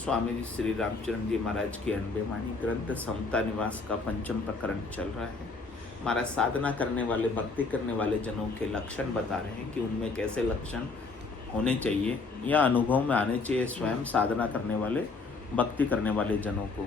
स्वामी जी श्री रामचरण जी महाराज की अनबेवाणी ग्रंथ समता निवास का 5वां प्रकरण चल रहा है। महाराज साधना करने वाले, भक्ति करने वाले जनों के लक्षण बता रहे हैं कि उनमें कैसे लक्षण होने चाहिए या अनुभव में आने चाहिए स्वयं साधना करने वाले, भक्ति करने वाले जनों को।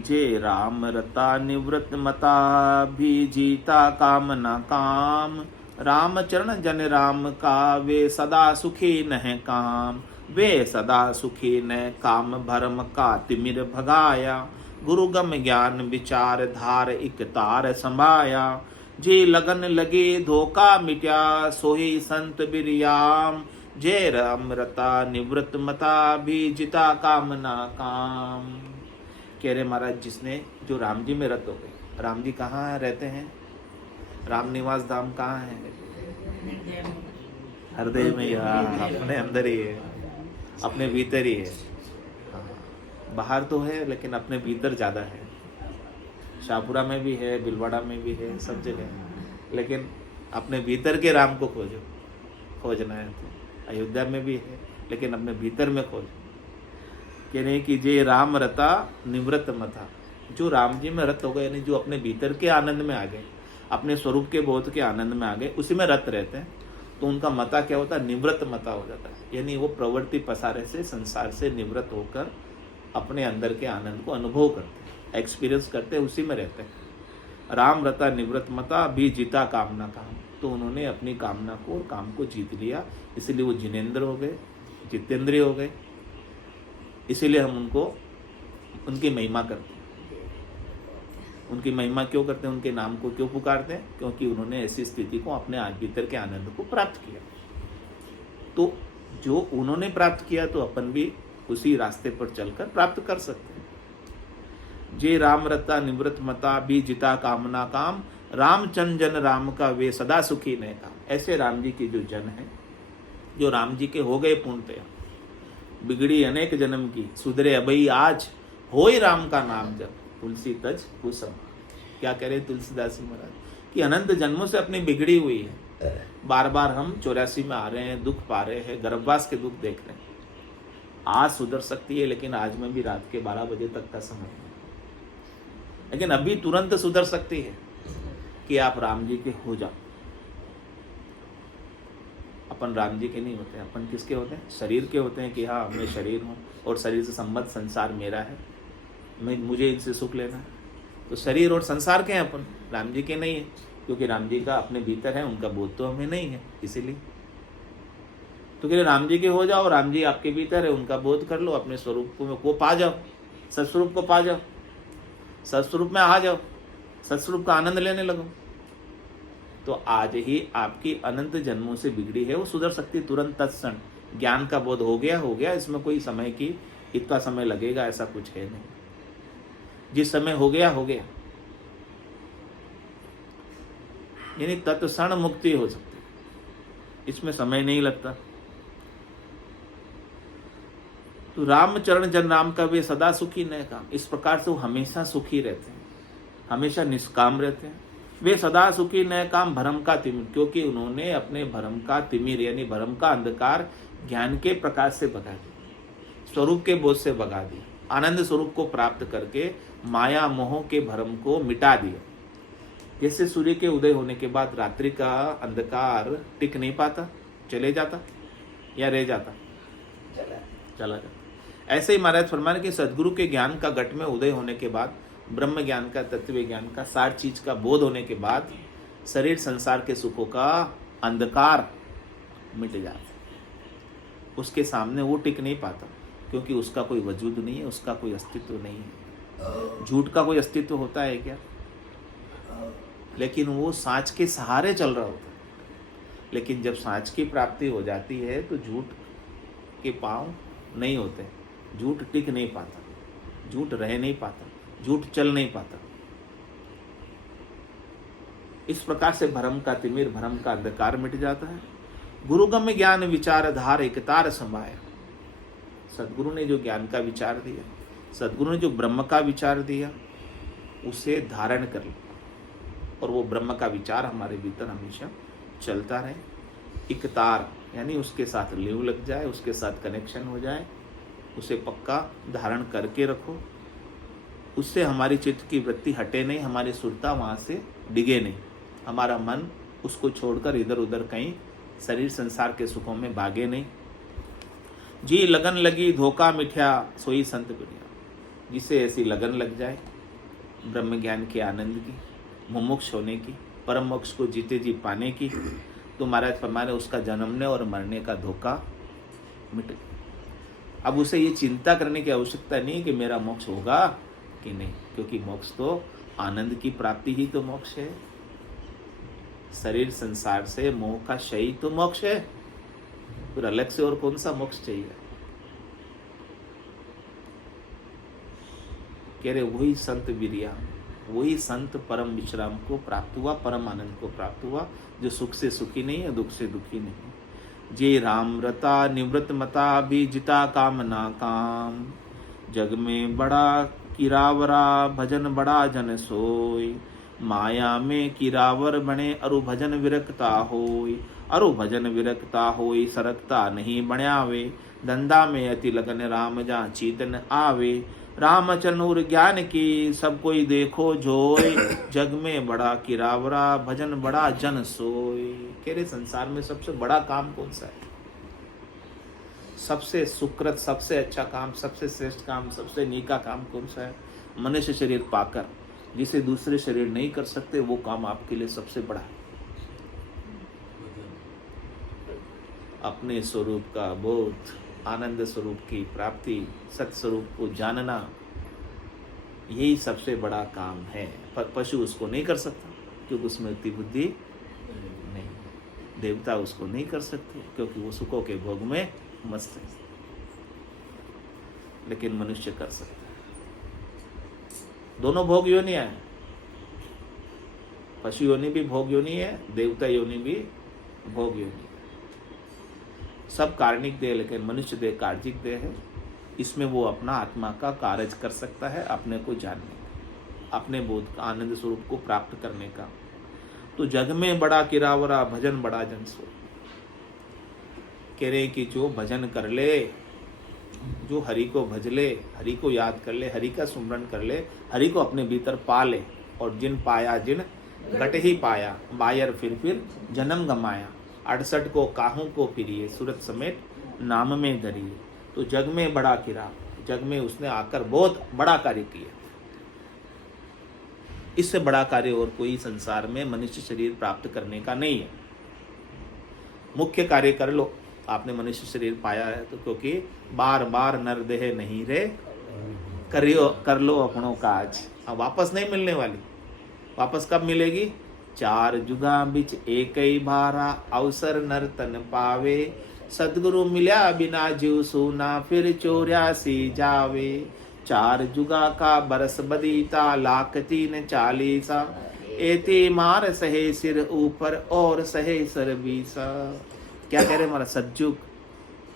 जे राम रता निवृत्त मता भी जीता काम न काम, राम चरण जन राम का वे सदा सुखी नह काम। वे सदा सुखी न काम भरम का तिमिर भगाया, गुरु गम ज्ञान विचार धार इक तार समाया। जे लगन लगे धोखा मिट्या सोही संत बिरियाम, जय राम रता निवृत्त मता भी जिता काम ना काम। कह रहे महाराज जिसने जो राम जी में रत हो गए। राम जी कहाँ रहते हैं? राम निवास धाम कहाँ है? हृदय में, अपने अंदर ही है, अपने भीतर ही है। बाहर तो है लेकिन अपने भीतर ज़्यादा है। शाहपुरा में भी है, बिलवाड़ा में भी है, सब जगह है, लेकिन अपने भीतर के राम को खोजो। खोजना है तो अयोध्या में भी है लेकिन अपने भीतर में खोजो। कह रहे कि जे राम रता निवृत्त मता, जो राम जी में रत हो गए, यानी जो अपने भीतर के आनंद में आ गए, अपने स्वरूप के बोध के आनंद में आ गए, उसी में रत रहते हैं, तो उनका मता क्या होता है? निवृत्त मता हो जाता है। यानी वो प्रवृत्ति पसारे से, संसार से निवृत्त होकर अपने अंदर के आनंद को अनुभव करते हैं, एक्सपीरियंस करते हैं, उसी में रहते हैं। राम रता निवृत्त मता भी जीता कामना काम, तो उन्होंने अपनी कामना को और काम को जीत लिया, इसीलिए वो जिनेंद्र हो गए, जितेंद्रिय हो गए। इसीलिए हम उनको, उनकी महिमा करते हैं। उनकी महिमा क्यों करते हैं? उनके नाम को क्यों पुकारते हैं? क्योंकि उन्होंने ऐसी स्थिति को अपने आज भीतर के आनंद को प्राप्त किया। तो जो उन्होंने प्राप्त किया तो अपन भी उसी रास्ते पर चलकर प्राप्त कर सकते हैं। जे राम रता निवृत्त मता भी जिता कामना काम, रामचंद्र जन राम का वे सदा सुखी न काम। ऐसे राम जी के जो जन हैं, जो राम जी के हो गए पूर्णतया, बिगड़ी अनेक जन्म की सुधरे अबई आज, होय राम का नाम जप तुलसी तज कुसम। क्या कह रहे तुलसीदास जी महाराज कि अनंत जन्मों से अपनी बिगड़ी हुई है, बार बार हम 84 में आ रहे हैं, दुख पा रहे हैं, गर्भवास के दुख देख रहे हैं। आज सुधर सकती है लेकिन आज में भी रात के 12 बजे तक का समय है, लेकिन अभी तुरंत सुधर सकती है कि आप राम जी के हो जाओ। अपन राम जी के नहीं होते, अपन किसके होते हैं? शरीर के होते हैं कि हाँ मैं शरीर हूँ और शरीर से संबद्ध संसार मेरा है, मुझे इनसे सुख लेना है। तो शरीर और संसार के हैं अपन, राम जी के नहीं है, क्योंकि राम जी का अपने भीतर है, उनका बोध तो हमें नहीं है। इसीलिए तो कह राम जी के हो जाओ, राम जी आपके भीतर है, उनका बोध कर लो, अपने स्वरूप को पा जाओ, सत्स्वरूप को पा जाओ, सत्स्वरूप में आ जाओ, सत्स्वरूप का आनंद लेने लगो। तो आज ही आपकी अनंत जन्मों से बिगड़ी है वो सुधर सकती तुरंत, तत्क्षण। ज्ञान का बोध हो गया, इसमें कोई समय की इतना समय लगेगा ऐसा कुछ है नहीं। जिस समय हो गया यानी तत्क्षण मुक्ति हो सकती है, इसमें समय नहीं लगता। तो रामचरण जन राम का वे सदा सुखी न काम, इस प्रकार से वो हमेशा सुखी रहते हैं, हमेशा निष्काम रहते हैं। वे सदा सुखी न काम भरम का तिमिर, क्योंकि उन्होंने अपने भरम का तिमिर यानी भरम का अंधकार ज्ञान के प्रकाश से भगा दिया, स्वरूप के बोध से भगा दिया, आनंद स्वरूप को प्राप्त करके माया मोह के भरम को मिटा दिया। जैसे सूर्य के उदय होने के बाद रात्रि का अंधकार टिक नहीं पाता, चले जाता या रह जाता, चला जाता। ऐसे ही महाराज फरमाने कि सदगुरु के ज्ञान का घट में उदय होने के बाद, ब्रह्म ज्ञान का, तत्व ज्ञान का, सार चीज का बोध होने के बाद शरीर संसार के सुखों का अंधकार मिट जाता, उसके सामने वो टिक नहीं पाता, क्योंकि उसका कोई वजूद नहीं है, उसका कोई अस्तित्व नहीं है। झूठ का कोई अस्तित्व होता है क्या? लेकिन वो सांच के सहारे चल रहा होता है। लेकिन जब सांच की प्राप्ति हो जाती है तो झूठ के पांव नहीं होते, झूठ टिक नहीं पाता, झूठ रह नहीं पाता, झूठ चल नहीं पाता। इस प्रकार से भरम का तिमिर, भरम का अंधकार मिट जाता है। गुरुगम ज्ञान विचार धार एक तार समाया। सदगुरु ने जो ज्ञान का विचार दिया, सदगुरु ने जो ब्रह्म का विचार दिया, उसे धारण कर लो और वो ब्रह्म का विचार हमारे भीतर हमेशा चलता रहे। एक तार यानी उसके साथ लिव लग जाए, उसके साथ कनेक्शन हो जाए, उसे पक्का धारण करके रखो। उससे हमारी चित्त की वृत्ति हटे नहीं, हमारी सुरता वहाँ से डिगे नहीं, हमारा मन उसको छोड़कर इधर उधर कहीं शरीर संसार के सुखों में भागे नहीं। जी लगन लगी धोखा मिठ्या सोई संत बढ़िया। जिसे ऐसी लगन लग जाए ब्रह्म ज्ञान के आनंद की, मुमुक्ष होने की, परम मोक्ष को जीते जी पाने की, तो महाराज फरमाने उसका जन्मने और मरने का धोखा मिट। अब उसे ये चिंता करने की आवश्यकता नहीं कि मेरा मोक्ष होगा कि नहीं, क्योंकि मोक्ष तो आनंद की प्राप्ति ही तो मोक्ष है। शरीर संसार से मोह का क्षय तो मोक्ष है, फिर अलग से और कौन सा मोक्ष चाहिए। कह रहे वही संत वीरिया, वही संत परम विश्राम को प्राप्त हुआ, परम आनंद को प्राप्त हुआ, जो सुख से सुखी नहीं है, दुख से दुखी नहीं। जे राम रता निवृत्त मता भी जिता काम ना काम, जग में बड़ा किरावरा भजन बड़ा जन सोय, माया में किरावर बने अरु भजन विरक्ता होय, अरु भजन विरक्ता होय सरकता नहीं बण्यावे, धंधा में अति लगन राम जा चीतन आवे, रामचनुर ज्ञान की सब कोई देखो जोय, जग में बड़ा किरावरा भजन बड़ा जन सोय। कह रहे संसार में सबसे बड़ा काम कौन सा है, सबसे सुकृत, सबसे अच्छा काम, सबसे श्रेष्ठ काम, सबसे नीका काम कौन सा है। मनुष्य शरीर पाकर जिसे दूसरे शरीर नहीं कर सकते, वो काम आपके लिए सबसे बड़ा है। अपने स्वरूप का बोध, आनंद स्वरूप की प्राप्ति, सत्स्वरूप को जानना, यही सबसे बड़ा काम है। पर पशु उसको नहीं कर सकता क्योंकि उसमें इतनी बुद्धि नहीं, देवता उसको नहीं कर सकते क्योंकि वो सुखों के भोग में मस्त है, लेकिन मनुष्य कर सकता है। दोनों भोग योनि है, पशु योनि भी भोग योनि है, देवता योनि भी भोग योनि है। सब कारणिक देह, लेकिन मनुष्य देह कार्जिक देह है। इसमें वो अपना आत्मा का कार्य कर सकता है, अपने को जानने का, अपने बोध का, आनंद स्वरूप को प्राप्त करने का। तो जग में बड़ा किरावरा भजन बड़ा जन सो। कह रहे कि जो भजन कर ले, जो हरि को भज ले, हरि को याद कर ले, हरि का सुमरन कर ले, हरि को अपने भीतर पा ले, और जिन पाया जिन घट ही पाया, बायर फिर जन्म गमाया, 68 को काहू को फिरिए, सूरत समेत नाम में धरिए। तो जग में बड़ा किरा, जग में उसने आकर बहुत बड़ा कार्य किया। इससे बड़ा कार्य और कोई संसार में मनुष्य शरीर प्राप्त करने का नहीं है। मुख्य कार्य कर लो, आपने मनुष्य शरीर पाया है तो, क्योंकि बार बार नर देह नहीं रे, कर लो अपनों काज। अब वापस नहीं मिलने वाली, वापस कब मिलेगी। 4 जुगा बिच एक ही भारा, अवसर नर तन पावे, सदगुरु मिल्या बिना जीव सूना, फिर 84 जावे। 4 जुगा का बरस बदीता, लाख 340, एते मार सहे सिर ऊपर और सहे सर बीसा। क्या कह रहे हमारा सतयुग,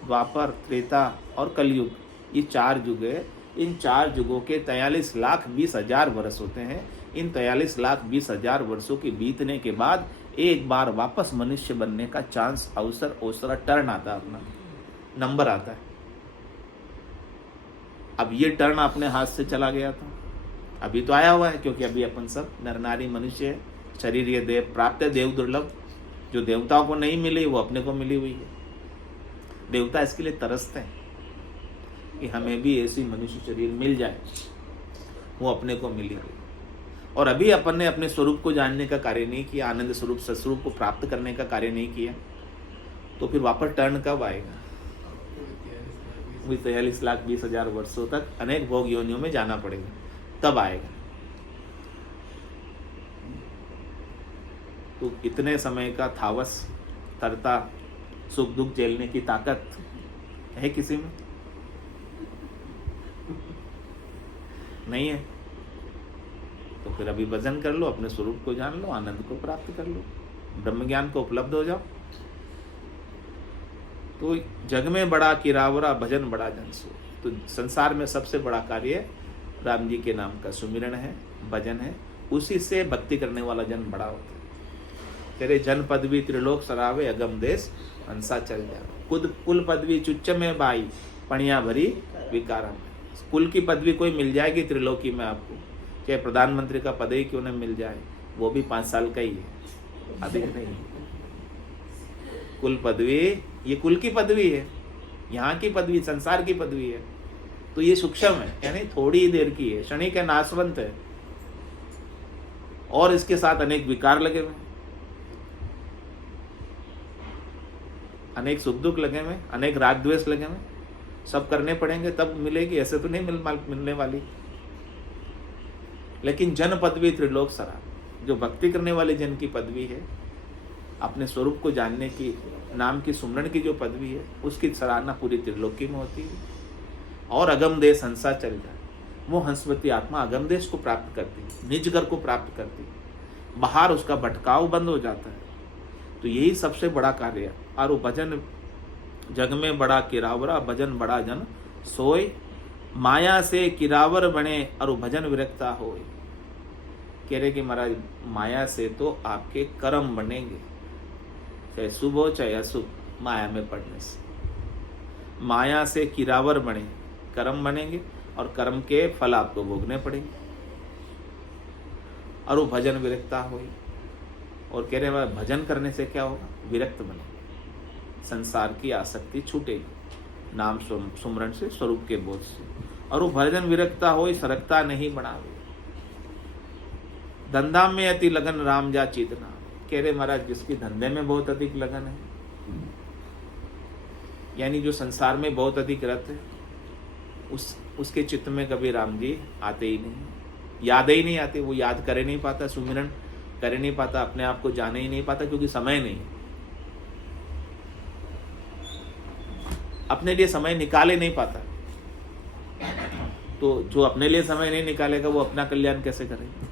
द्वापर, त्रेता और कलयुग, ये 4 युग है। इन 4 युगों के 43,20,000 वर्ष होते हैं। इन 43,20,000 वर्षों के बीतने के बाद एक बार वापस मनुष्य बनने का चांस, अवसर, ओसरा, टर्न आता है, अपना नंबर आता है। अब ये टर्न अपने हाथ से चला गया था, अभी तो आया हुआ है, क्योंकि अभी अपन सब नर नारी मनुष्य है, शरीर ये देव प्राप्त है, देव दुर्लभ। जो देवताओं को नहीं मिली वो अपने को मिली हुई है। देवता इसके लिए तरसते हैं कि हमें भी ऐसी मनुष्य शरीर मिल जाए, वो अपने को मिली हुई। और अभी अपन ने अपने स्वरूप को जानने का कार्य नहीं किया, आनंद स्वरूप सत्स्वरूप को प्राप्त करने का कार्य नहीं किया, तो फिर वापस टर्न कब आएगा। 43,20,000 वर्षों तक अनेक भोग योनियों में जाना पड़ेगा, तब आएगा। तो इतने समय का थावस, तरता, सुख दुख झेलने की ताकत है किसी में? नहीं है। तो फिर अभी भजन कर लो, अपने स्वरूप को जान लो, आनंद को प्राप्त कर लो, ब्रह्म ज्ञान को उपलब्ध हो जाओ। तो जग में बड़ा किरावरा भजन बड़ा जन सो। तो संसार में सबसे बड़ा कार्य राम जी के नाम का सुमिरन है, भजन है। उसी से भक्ति करने वाला जन बड़ा होता है। तेरे जन पदवी त्रिलोक सरावे, अगम देश हंसा चल जावे। खुद कुल पदवी चुच्च में बाई, पणिया भरी विकारम। कुल की पदवी कोई मिल जाएगी त्रिलोकी में आपको, चाहे प्रधानमंत्री का पद ही क्यों न मिल जाए, वो भी 5 साल का ही है, अधिक नहीं। कुल पदवी, ये कुल की पदवी है, यहाँ की पदवी, संसार की पदवी है, तो ये सूक्ष्म है, यानी थोड़ी ही देर की है, क्षणिक है, नाशवंत है, और इसके साथ अनेक विकार लगे हुए, अनेक सुख दुख लगे हुए, अनेक राग द्वेष लगे हुए, सब करने पड़ेंगे तब मिलेगी, ऐसे तो नहीं मिलने वाली। लेकिन जन पदवी त्रिलोक सरा, जो भक्ति करने वाले जन की पदवी है, अपने स्वरूप को जानने की, नाम की सुमरण की जो पदवी है, उसकी सराहना पूरी त्रिलोकी में होती है। और अगम देश हंसा चल जाए, वो हंसवती आत्मा अगम देश को प्राप्त करती है, निज घर को प्राप्त करती है, बाहर उसका भटकाव बंद हो जाता है। तो यही सबसे बड़ा कार्य है। और वो भजन जग में बड़ा किरावरा, भजन बड़ा जन सोय, माया से किरावर बने और भजन विरक्ता होए। कह रहे कि महाराज माया से तो आपके कर्म बनेंगे, चाहे शुभ हो चाहे अशुभ, माया में पड़ने से। माया से किरावर बने, कर्म बनेंगे और कर्म के फल आपको भोगने पड़ेंगे। और वो भजन विरक्ता होए, और कह रहे भजन करने से क्या होगा, विरक्त बने, संसार की आसक्ति छूटेगी नाम सुमरण से, स्वरूप के बोध से। और वो भजन विरक्ता होए, सरकता नहीं बनावे, धंधा में अति लगन राम जा चेतना। कह रहे महाराज जिसकी धंधे में बहुत अधिक लगन है, यानी जो संसार में बहुत अधिक रत है, उसके चित्त में कभी राम जी आते ही नहीं, याद ही नहीं आते, वो याद करे नहीं पाता, सुमिरन करे नहीं पाता, अपने आप को जाने ही नहीं पाता, क्योंकि समय नहीं, अपने लिए समय निकाले नहीं पाता। तो जो अपने लिए समय नहीं निकालेगा वो अपना कल्याण कैसे करेगा।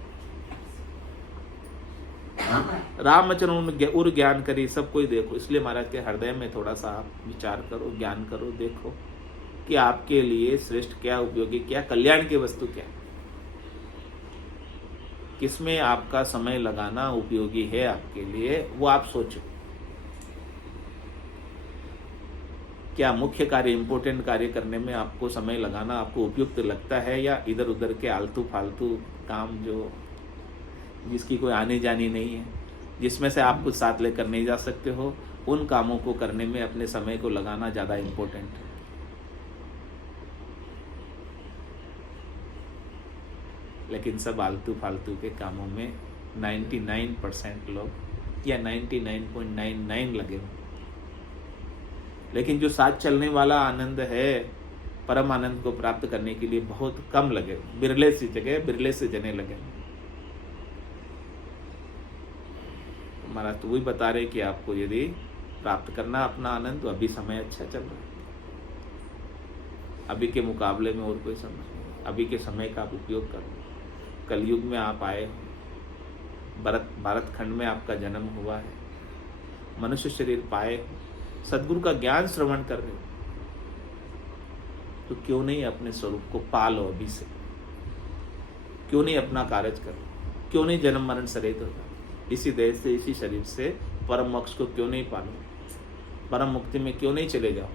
रामचरण उर ज्ञान करी सब कोई देखो। इसलिए महाराज के हृदय में थोड़ा सा आप विचार करो, ज्ञान करो, देखो कि आपके लिए श्रेष्ठ क्या, उपयोगी क्या, कल्याण की वस्तु क्या, किसमें आपका समय लगाना उपयोगी है आपके लिए, वो आप सोचो। क्या मुख्य कार्य, इंपॉर्टेंट कार्य करने में आपको समय लगाना आपको उपयुक्त लगता है, या इधर उधर के आलतू फालतू काम जो जिसकी कोई आनी जानी नहीं है, जिसमें से आप कुछ साथ लेकर नहीं जा सकते हो, उन कामों को करने में अपने समय को लगाना ज़्यादा इम्पोर्टेंट है। लेकिन सब आलतू फालतू के कामों में 99% लोग या 99.99 लगे हुए। लेकिन जो साथ चलने वाला आनंद है, परम आनंद को प्राप्त करने के लिए बहुत कम लगे, बिरले सी जगह, बिरले से जने लगे। हमारा तो वही बता रहे कि आपको यदि प्राप्त करना अपना आनंद, तो अभी समय अच्छा चल रहा है, अभी के मुकाबले में और कोई समय नहीं, अभी के समय का आप उपयोग करो। कलयुग में आप आए, भारत खंड में आपका जन्म हुआ है, मनुष्य शरीर पाए, सद्गुरु का ज्ञान श्रवण कर रहे हो, तो क्यों नहीं अपने स्वरूप को पालो अभी से, क्यों नहीं अपना कार्य करो, क्यों नहीं जन्म मरण सहित हो जाओ, इसी देह से, इसी शरीर से परम मोक्ष को क्यों नहीं पालो, परम मुक्ति में क्यों नहीं चले जाओ।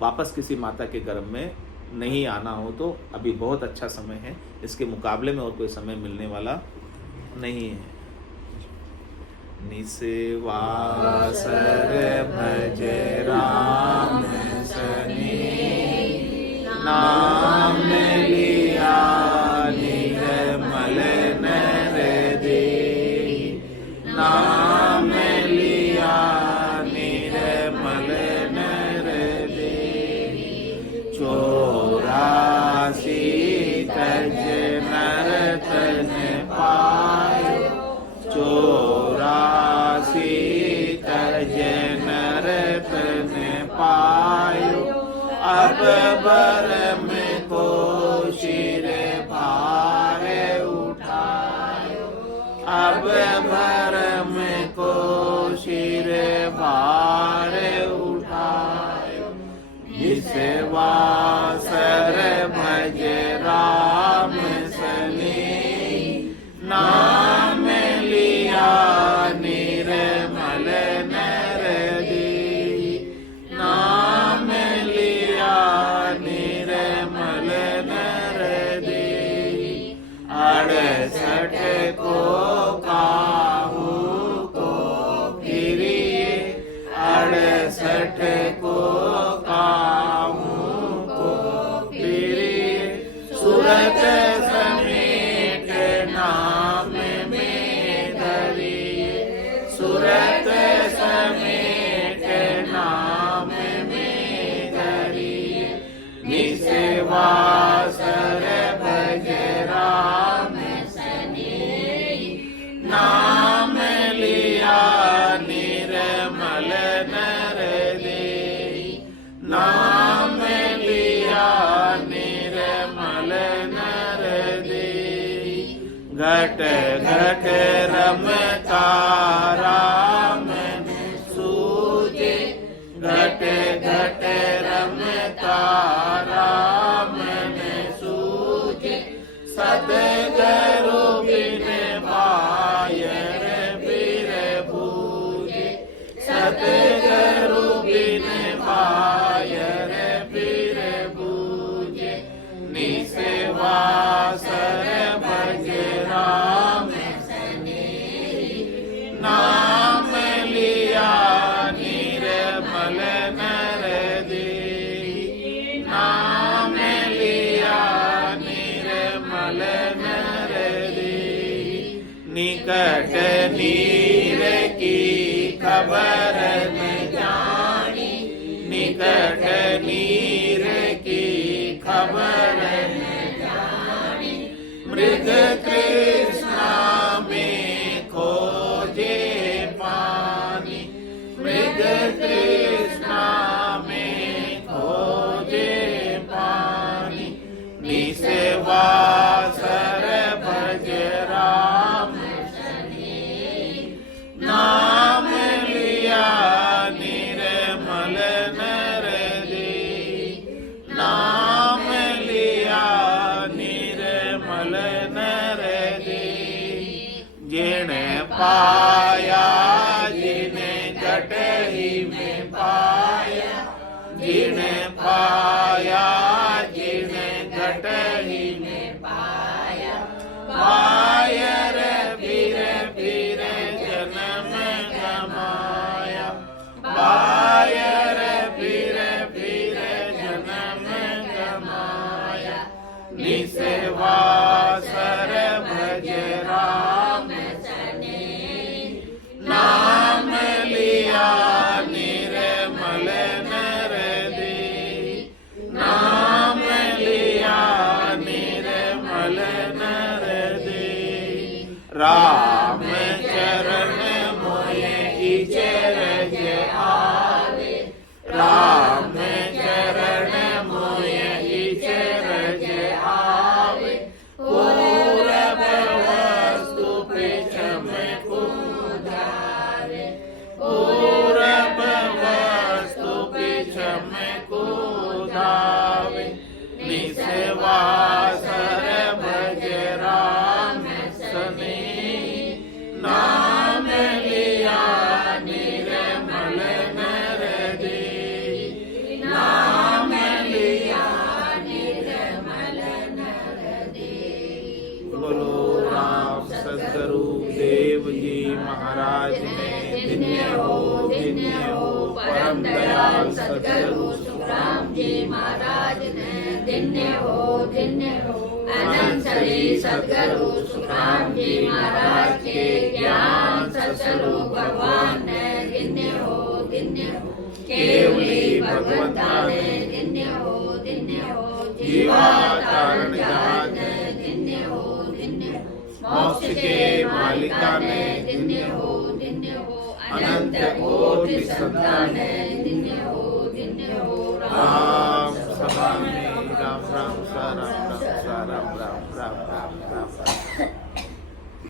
वापस किसी माता के गर्भ में नहीं आना हो तो अभी बहुत अच्छा समय है, इसके मुकाबले में और कोई समय मिलने वाला नहीं है। निसेवासर भज राम सने, नाम लिया निर्मल नर दे, नाम लिया निर्मल नर दे, 84 तज नरतन पायो, 84 तज नरतन पायो, अब भरम को शिर भार उठायो, अब भरम को शिर भार उठायो, निसेवासर भज राम सने, नाम लिया नाम लिया निर्मल नर देहि। घट घट रमता राम सूझे, घट घट रमता राम सूझे। सदगुरु बिन बायर बिर बूझे, सदगुरु बिन बायर बिर बूझे। निसेवासर भज राम सनेही, नाम लिया निर्मल नर देहि। नाम लिया निर्मल नर देहि। निकट नीर की खबर न जानी, निकट नीर की खबर न जानी। मृग तृष्णा में खोजे पानी, मृग तृष्णा में खोजे पानी। निसेवासर भज राम सनेही, नाम लिया निर्मल नर देहि। नाम लिया निर्मल नर देहि। जिन पाया जिन जटहि में पाया, जिन पाया जिन जटहि में पाया। बायर फिर फिर जन्म गमाया, बायर फिर फिर जन्म गमाया। निसेवासर भज राम सनेही, नाम लिया निर्मल नर देहि। नाम लिया निर्मल नर देहि। राम चरण मोय इचरज आवे, राम चरण मोय इचरज आवे। पूरब वस्तु पिछम कुधारे, पूरब वस्तु पिछम कुधावे। निसेवासर भज राम सनेही, नाम लिया निर्मल नर देहि। नाम लिया निर्मल नर देहि। बोलो राम सद्गुरु देव जी महाराज ने धन्य हो परम दयाल सद्गुरु सुखराम जी महाराज ने धन्य हो अनंत श्री सद्गुरु सुखराम जी महाराज के ज्ञान सत्स्वरूप भगवान ने धन्य हो केवली भगवंता ने धन्य हो जीवा कारण जहाज ने धन्य हो मोक्ष के मालिका ने धन्य हो अनंत कोटि संतान ने धन्य हो राम सभा में राम राम सा राम।